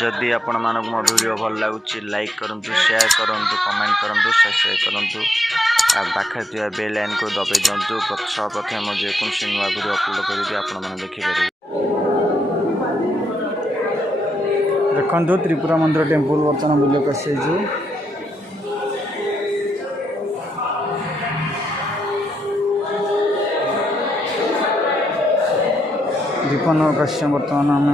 जदि आपण मानक मो वीडियो भल लगुच लाइक करंतु शेयर करंतु कमेंट करंतु सब्सक्राइब करंतु पाखे थिया बेल आइकन को दबाई दिंतु प्रथम मो जेकोसी नुआ वीडियो अपलोड करी आपण माने देखि पारे। देखो त्रिपुरा मंदिर टेम्पल बर्तमान बुले कसी दीपन कश्य बर्तमान आम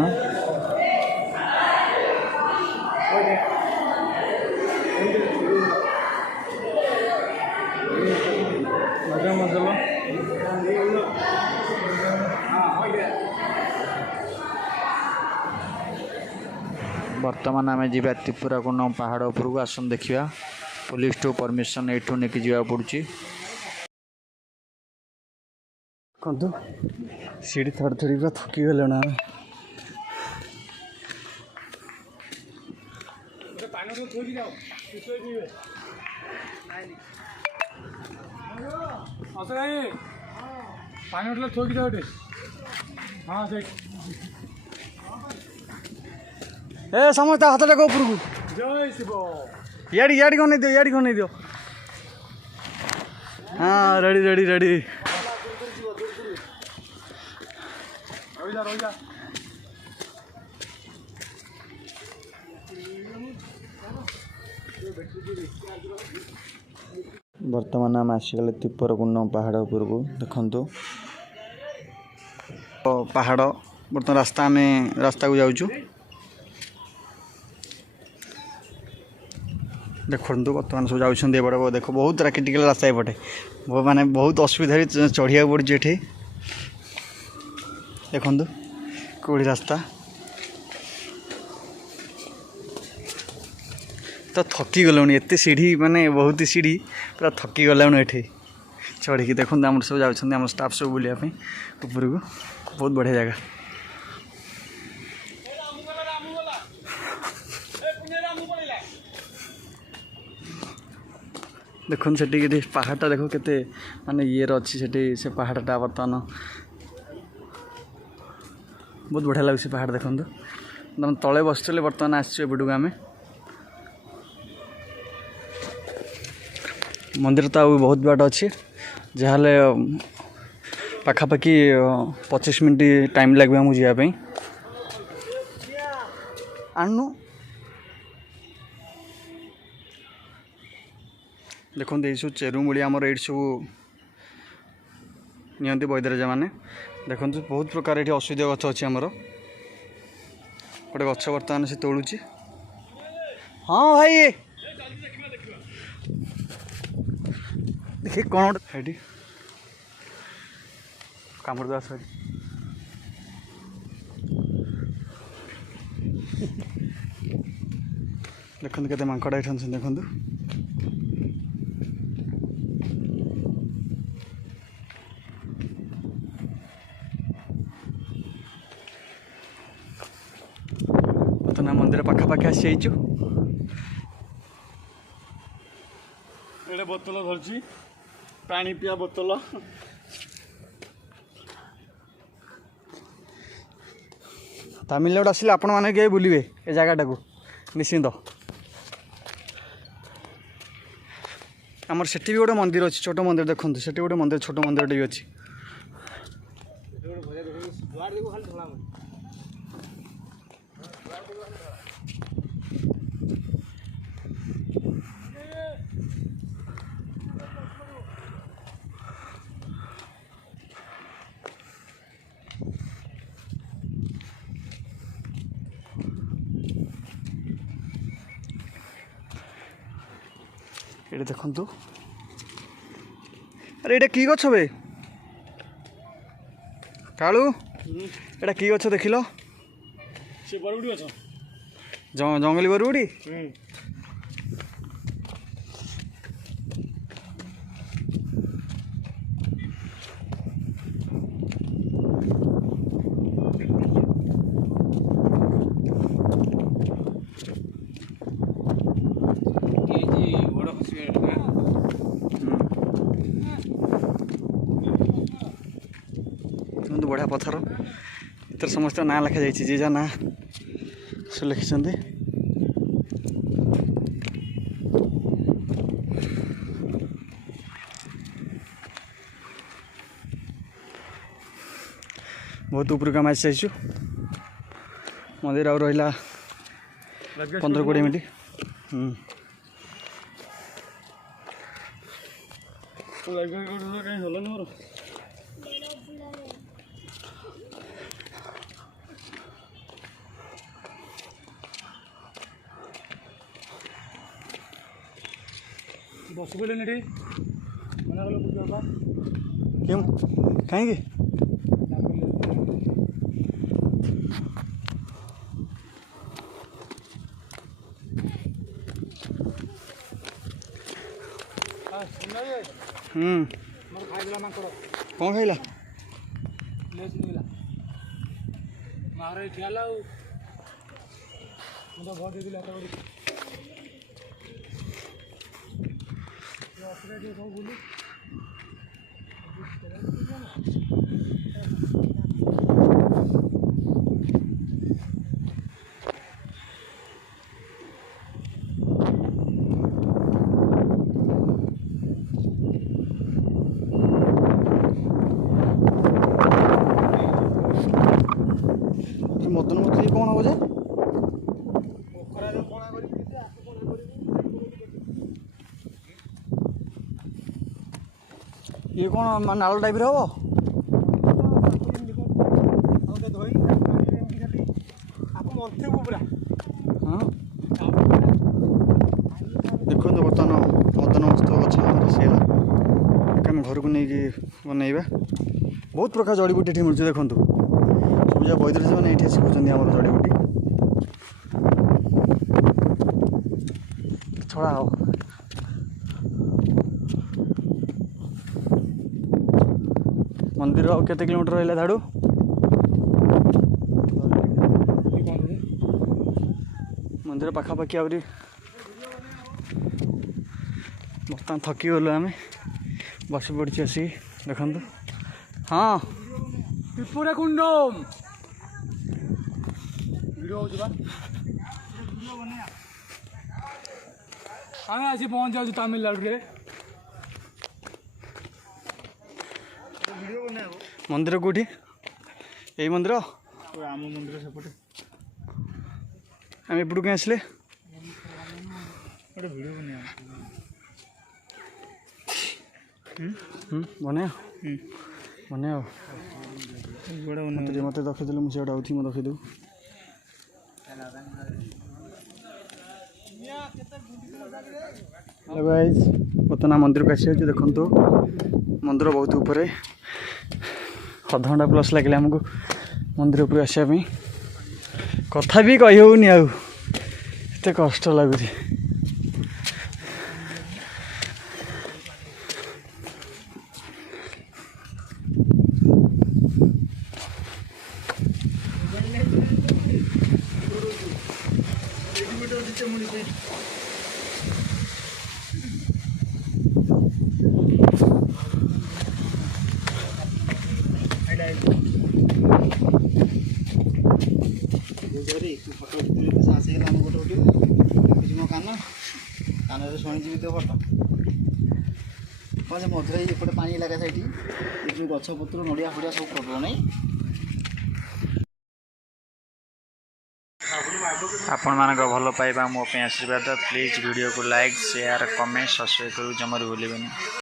बर्तमान आम जा त्रिपुरा कुंडम पहाड़ उपरको आसन देखा पुलिस टू परमिशन एठू नहीं जा पड़ी कहतु सीढ़ी थोड़ी थोड़ी पूरा थकी गले ना पानी उठले थोकी जाओ हाँ से ए समस्त हाथ टेक ऊपर को जय शिव याड़ी याड़ी को नहीं दियो याड़ी को नहीं दियो हाँ रेडी रेडी रेडी रोजा बर्तमान आम आसीगले त्रिपुरा कुंडम पहाड़ उपर को देखु पहाड़ बर्तमान रास्ता को जाऊँ देखु बर्तमान सब जाऊँ एपटे देख बहुत क्रिटिकल रास्ता एपटे माने बहुत असुविधा चढ़िया पड़ी ये देखु कौड़ी रास्ता तो थकी गलुण एत सीढ़ी माने बहुत ही सीढ़ी पूरा थकी गलुण ये चढ़ी की देखते आम सब जाम स्टाफ सब बुलायापी ऊपर को बहुत बढ़िया जगह देखो से पहाड़टा देख के माने ये अच्छी से पहाड़टा बर्तमान बहुत बढ़िया लगे पहाड़ देखो तुम तले बसुले बर्तमान आसपटू आम मंदिर तो बहुत बाट अच्छी जहाँ पाखापाखि 25 मिनट टाइम लगे आमको जावाई आणु देखो ये सब चेरुमूली आमर ये सब नियंती वैद्यराजा मैंने देखो बहुत प्रकार ये औषधीय गछ अच्छी आमर गोटे गछ बर्तमान से तोलुची हाँ भाई देखिए कौन है कामड़ दास देखते केते मांकड़ा ये देखु बर्तमान मंदिर पाखापाखि आसी ये बोतल धरची पानी पिया बोतल तमिलनाडु आसिले आपण मैंने गए बुलिबे ए जगटा को निश्चिंत आमर सेठी भी गोटे मंदिर अच्छी छोट मंदिर देखते सेठी गोटे मंदिर छोट मंदिर भी अच्छी ये देखु अरे ये कि गछ बे कालू एटा कि गछ देखिल से बरगुडी गछ जंगली बरगुडी बढ़िया पथर इतर समस्त ना लिखा जा ना से लिखिଛନ୍ତି बहुत उपरକୁ ଆମେ ଆସିଯାଇଛୁ ମନ୍ଦିର ଆଉ ରହିଲା 15-20 ମିନିଟ୍ କାହିଁ ହେଲାନି ମୋର बस बोले नहीं मना कल बुझा क्यों कहीं कौन खाइला मारे ठियाला भर दे सब बोली मदन मत ये कौन हम जे ये कौन नाल टाइप रे हो हाँ देखो बर्तमान मदन मस्त गछ से आम घर को नहीं बनइबा बहुत प्रकार जड़ीबूटी ये मिलूँ देखो सब जगह वैद्य से मैंने ये शिखुं आम जड़ीबूटी छड़ा हो मंदिर आउ केते किलोमीटर रहा धाड़ू मंदिर पाखापाखि आहरी बर्तमान थकी गलु आम बस पड़ी आसी देखु हाँ त्रिपुरा कुंडम वीडियो आम आज पहुँच जाऊँ तमिलनाडु रे मंदिर कौटी यही मंदिर राम मंदिर सेपटे आम एपटू कहीं आसले गोटे वीडियो बना बने बने मत दखीदेलु मुझे आउथी मैं दखीदेव हेलो गाइज बर्तमान मंदिर को आसी देखु मंदिर बहुत ऊपर अध घंटा प्लस लगे आमको मंदिर उपर आसापी कथा भी कही होनी आते कष्ट लगुच कान शुणीजी तो फटो कौन से मधुर एपटे पानी इलाका साइड जो गछपत्र नड़िया फड़िया सब प्रबल नहीं आपण मानक भल पाइबा मो पे आशीर्वाद प्लीज वीडियो को लाइक शेयर कमेंट सब्सक्राइब करू जमर भूलिबेनी।